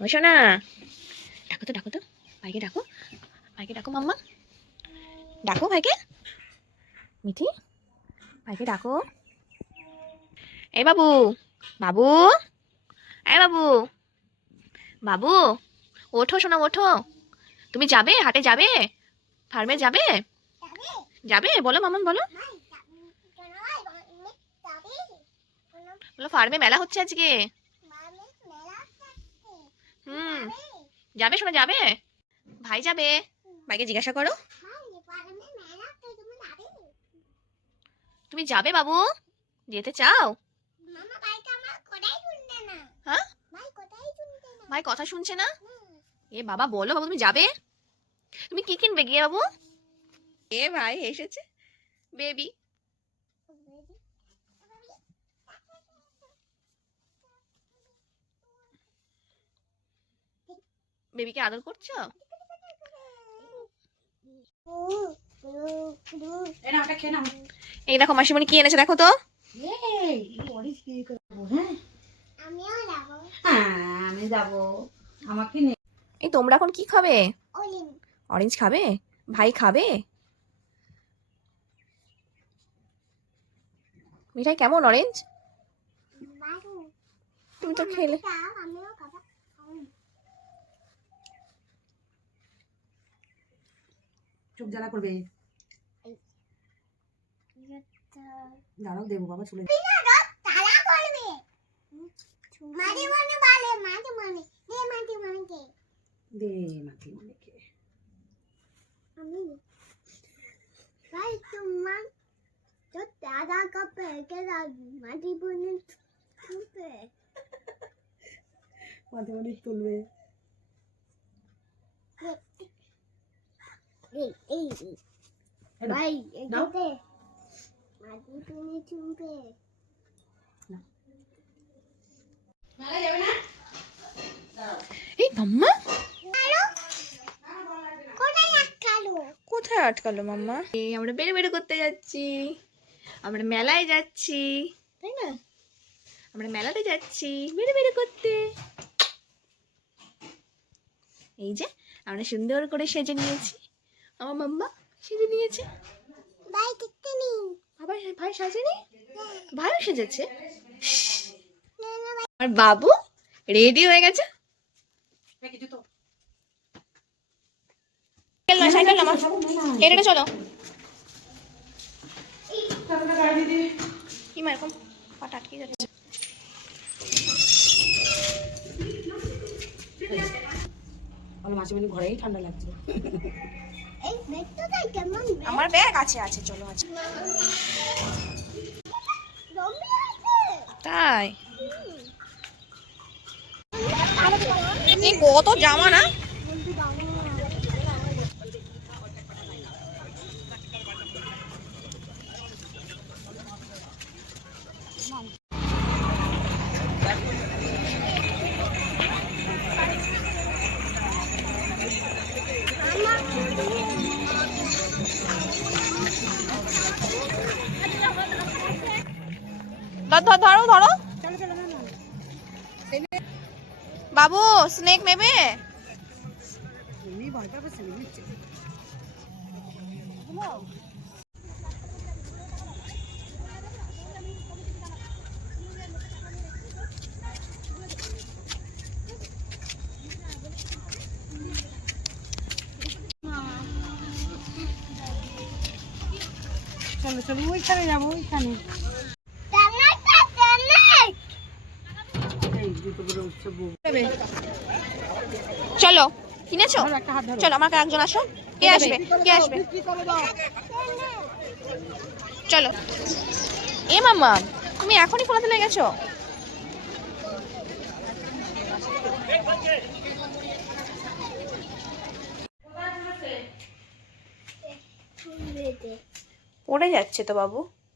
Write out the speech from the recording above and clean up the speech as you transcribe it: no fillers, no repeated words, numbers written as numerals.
বসো না, ডাকো তো ডাকো তো, ভাইকে ডাকো, ভাইকে ডাকো মাম্মা, ডাকো ভাইকে, মিঠি ভাইকে ডাকো। এই বাবু, বাবু, এই বাবু, বাবু, ওঠো শোনা ওঠো। তুমি যাবে হাটে, যাবে ফার্মে, যাবে যাবে বলো মাম্মা বলো, বলো ফার্মে মেলা হচ্ছে আজকে। হুম, যাবে শোনা, যাবে ভাই, যাবে ভাইকে জিজ্ঞাসা করো। তুমি যাবে বাবু, যেতে চাও? হ্যাঁ, ভাই কথা শুনছে না। এ বাবা বলো বাবু, তুমি যাবে? তুমি কি কিনবে গিয়ে বাবু? এ ভাই এসেছে বেবি, বেবিকে আদর করছো? এই দেখো মাসিমণি কি এনেছে দেখো তো। আমি যাবো, আমাকে এই তোমরা এখন কি খাবে? অরেঞ্জ খাবে? ভাই খাবে? মিঠাই কেমন অরেঞ্জ? তুমি তো খেলে। চোখ জ্বালা করবে, দাঁড়াও দেবো বাবা, চলে দে মাটি মালিকে। ভাই তোমার তো দাদা কাপে কে মাটি বনে তুলবে, মাটি মালিক তুলবে। এই ভাই এটাতে মাটি বনে তুলবে। মেলা যাবে না? এই মাম্মা কোথায় আটকালো? কোথায় আটকালো মাম্মা? এই আমরা বেরো বেরো করতে যাচ্ছি, আমরা মেলায় যাচ্ছি, তাই না? আমরা মেলাতে যাচ্ছি বেরো বেরো করতে। এই যে আমরা সুন্দর করে সেজে নিয়েছি, আমার মাম্মা সেজে নিয়েছে। ভাই দেখতে নি, আবার ভাই সাজেনি, ভাইও সেজেছে। আর বাবু রেডি হয়ে গেছে। কিছু তো সাইকেল নামা, হেঁটে চলো। কি মা এরকম পাটা আটকে যাচ্ছে? বলো মাসিমণি ঘরেই ঠান্ডা লাগছে। এই ব্যাগটা কেমন? আমার ব্যাগ আছে, আছে চলো আছে। রবি আছে তাই এই কত জামা না। ধরো ধরো বাবু, স্নেক নেবে? চলো চলো ওইখানে যাবো, ওইখানে এই জুতোগুলো উঠছে বউ। চলো কিনেছো? একটা হাত ধরো। চলো আমার কাছে একজন আসো, কে আসবে কে আসবে? চলো। এ মাম্মা তুমি এখনই ফোনাতে লেগেছো? পড়ে যাচ্ছে তো বাবু।